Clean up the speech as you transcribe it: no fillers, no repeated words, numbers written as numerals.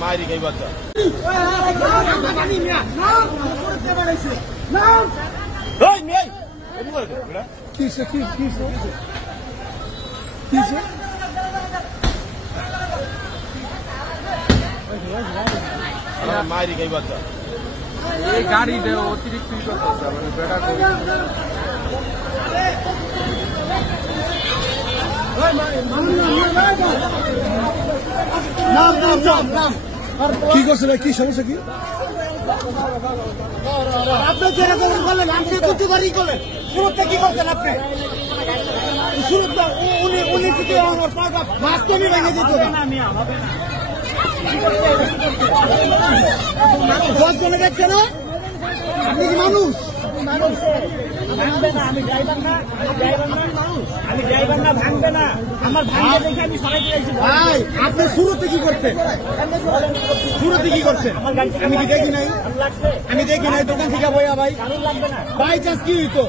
মারি গাই বাচ্চা মারি গাই বাচ্চা এই গাড়ি অতিরিক্ত করতেছে মানে বেড়া করে কি করছে ভাই? কি সমস্যা? কি আপনি যেরকম করলেন আপনি প্রতিবারই করলেন, শুরুতে কি করছেন আপনি? শুরুতে উনি কিছু মাঝখানে ভেঙে দিত জনে দেখছে না? আপনি কি মানুষ? ভাঙবে না, আমি ড্রাইভার না, আমি ড্রাইভার না, ভাঙবে না। আমার ভাঙবে দেখে আমি সবাই দিয়েছি। ভাই আপনি শুরুতে কি করছেন? শুরুতে কি করছেন? আমি কি দেখি নাই? আমি দেখি নাই দোকান থেকে বইয়া ভাই। বাই চান্স কি হইতো?